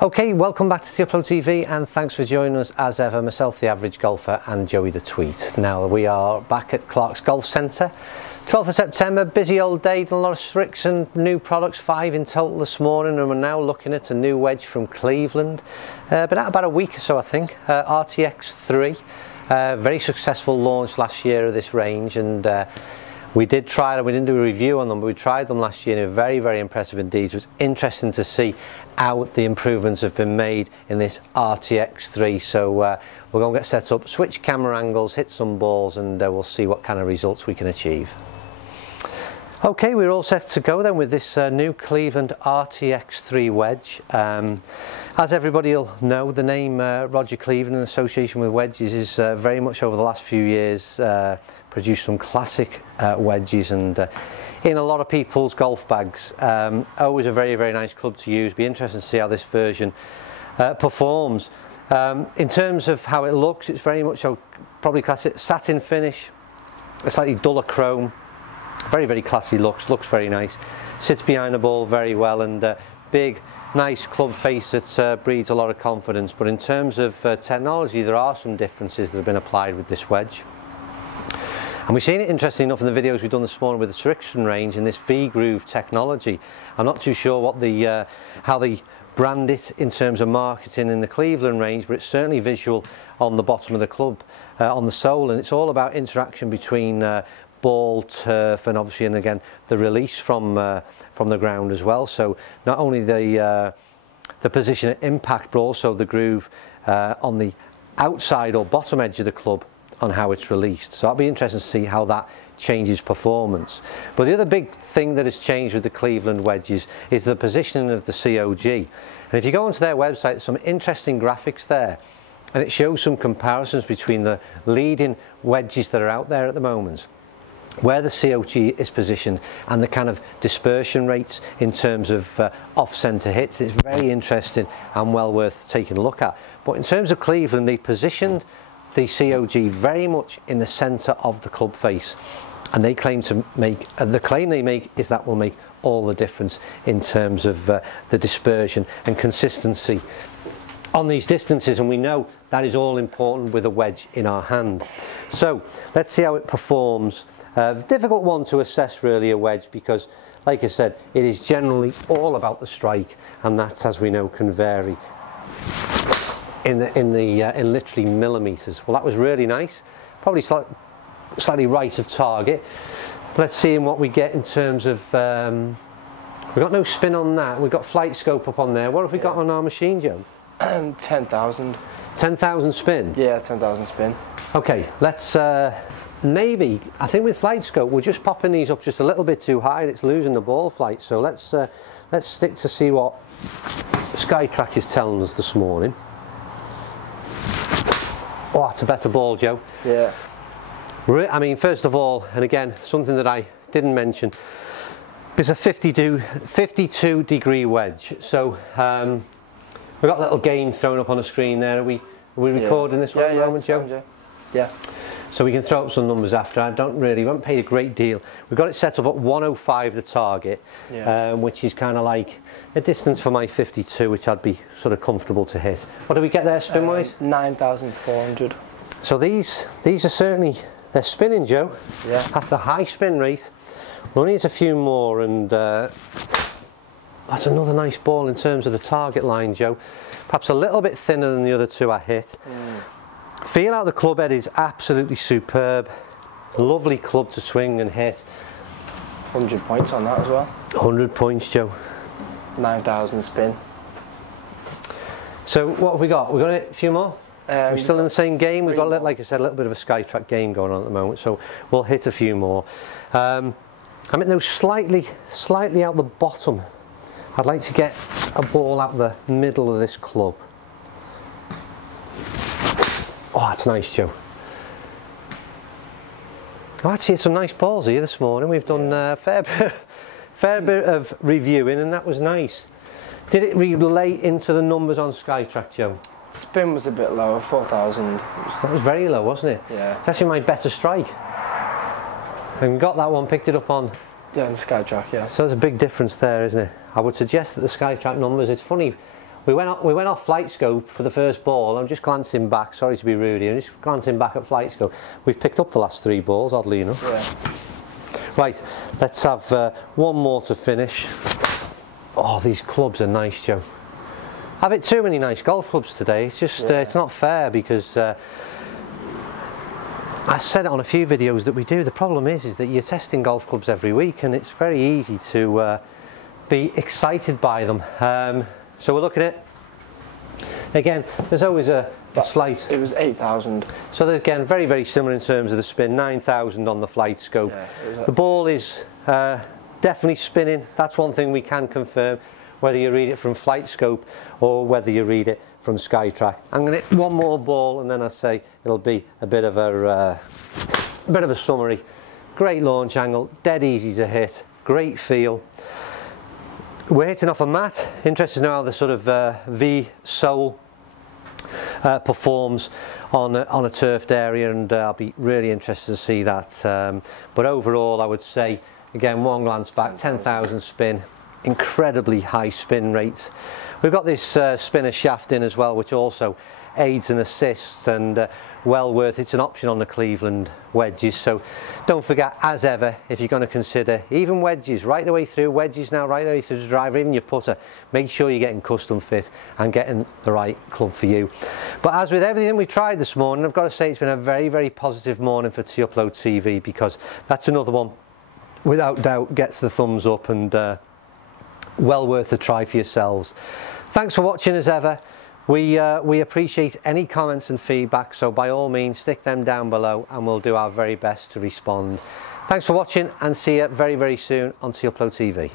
Okay, welcome back to The Upload TV and thanks for joining us as ever, myself the Average Golfer and Joey the Tweet. Now we are back at Clark's Golf Centre, 12th of September, busy old day, done a lot of tricks and new products, 5 in total this morning, and we're now looking at a new wedge from Cleveland. Been out about a week or so I think, RTX 3. Very successful launch last year of this range, and we did try them. We didn't do a review on them, but we tried them last year and they were very, very impressive indeed. It was interesting to see how the improvements have been made in this RTX 3. So we're going to get set up, switch camera angles, hit some balls, and we'll see what kind of results we can achieve. Okay, we're all set to go then with this new Cleveland RTX 3 wedge. As everybody will know, the name Roger Cleveland in association with wedges is very much over the last few years produced some classic wedges and in a lot of people's golf bags. Always a very, very nice club to use. Be interested to see how this version performs. In terms of how it looks, it's very much probably classic satin finish, a slightly duller chrome. Very, very classy looks very nice. Sits behind the ball very well, and big, nice club face that breeds a lot of confidence. But in terms of technology, there are some differences that have been applied with this wedge. And we've seen it, interesting enough, in the videos we've done this morning with the friction range in this V-groove technology. I'm not too sure what the how they brand it in terms of marketing in the Cleveland range, but it's certainly visual on the bottom of the club, on the sole, and it's all about interaction between ball, turf, and obviously, and again, the release from the ground as well. So not only the position at impact, but also the groove on the outside or bottom edge of the club on how it's released. So that'll be interesting to see how that changes performance. But the other big thing that has changed with the Cleveland wedges is the positioning of the COG. And if you go onto their website, there's some interesting graphics there, and it shows some comparisons between the leading wedges that are out there at the moment, where the COG is positioned, and the kind of dispersion rates in terms of off-centre hits. It's very interesting and well worth taking a look at. But in terms of Cleveland, they positioned the COG very much in the centre of the club face, and they claim to make, the claim they make is that will make all the difference in terms of the dispersion and consistency on these distances, and we know that is all important with a wedge in our hand. So let's see how it performs. Difficult one to assess really, a wedge, because like I said, it is generally all about the strike, and that, as we know, can vary in literally millimeters. Well, that was really nice, probably slightly right of target. Let's see what we get in terms of we've got no spin on that. We've got flight scope up on there. What have we got on our machine, Joe? 10,000. 10,000 spin? Yeah, 10,000 spin. Okay, let's maybe, I think with flight scope we're just popping these up just a little bit too high and it's losing the ball flight. So let's stick to see what SkyTrack is telling us this morning. Oh, that's a better ball, Joe. Yeah. I mean, first of all, and again, something that I didn't mention, there's a 52 degree wedge. So we've got a little game thrown up on the screen there. Are we recording this one at the moment, Joe? Yeah. So we can throw up some numbers after. We haven't paid a great deal. We've got it set up at 105 the target, which is kind of like a distance for my 52, which I'd be sort of comfortable to hit. What do we get there spin wise? 9,400. So these are certainly, they're spinning, Joe. Yeah. At a high spin rate. We'll need a few more, and that's another nice ball in terms of the target line, Joe. Perhaps a little bit thinner than the other two I hit. Feel out the club head is absolutely superb. Lovely club to swing and hit. 100 points on that as well. 100 points, Joe. 9,000 spin. So what have we got? We've got a few more? We're still in the same game. We've got, like I said, a little bit of a SkyTrack game going on at the moment, so we'll hit a few more. I mean, those slightly out the bottom. I'd like to get a ball out the middle of this club. Oh, that's nice, Joe. Oh, actually, some nice balls here this morning. We've done a fair bit of reviewing, and that was nice. Did it relate into the numbers on SkyTrack, Joe? Spin was a bit lower, 4,000. That was very low, wasn't it? Yeah. It's actually my better strike. And we got that one, picked it up on Yeah, on SkyTrack, yeah. So there's a big difference there, isn't it? I would suggest that the SkyTrack numbers, it's funny, We went off flight scope for the first ball. I'm just glancing back, sorry to be rude here, I'm just glancing back at flight scope. We've picked up the last 3 balls, oddly enough. Yeah. Right, let's have one more to finish. Oh, these clubs are nice, Joe. I've hit too many nice golf clubs today. It's just, it's not fair because I said it on a few videos that we do. The problem is that you're testing golf clubs every week and it's very easy to be excited by them. So we're looking at, again, there's always a slight. It was 8,000. So there's, again, very, very similar in terms of the spin, 9,000 on the flight scope. Yeah, the ball is definitely spinning. That's one thing we can confirm, whether you read it from flight scope or whether you read it from SkyTrack. I'm going to hit one more ball and then I say it'll be a bit of a summary. Great launch angle, dead easy to hit, great feel. We're hitting off a mat. Interested to know how the sort of V sole performs on a turfed area, and I'll be really interested to see that. But overall, I would say, again, one glance back, 10,000 spin, incredibly high spin rates. We've got this spinner shaft in as well, which also aids and assists, and well worth. It's an option on the Cleveland wedges, so don't forget, as ever, if you're going to consider even wedges right the way through, wedges now right the way through the driver, even your putter, make sure you're getting custom fit and getting the right club for you. But as with everything we tried this morning, I've got to say it's been a very, very positive morning for T-Upload TV, because that's another one without doubt gets the thumbs up, and well worth a try for yourselves. Thanks for watching as ever. We appreciate any comments and feedback, so by all means stick them down below and we'll do our very best to respond. Thanks for watching and see you very, very soon on T-Upload TV.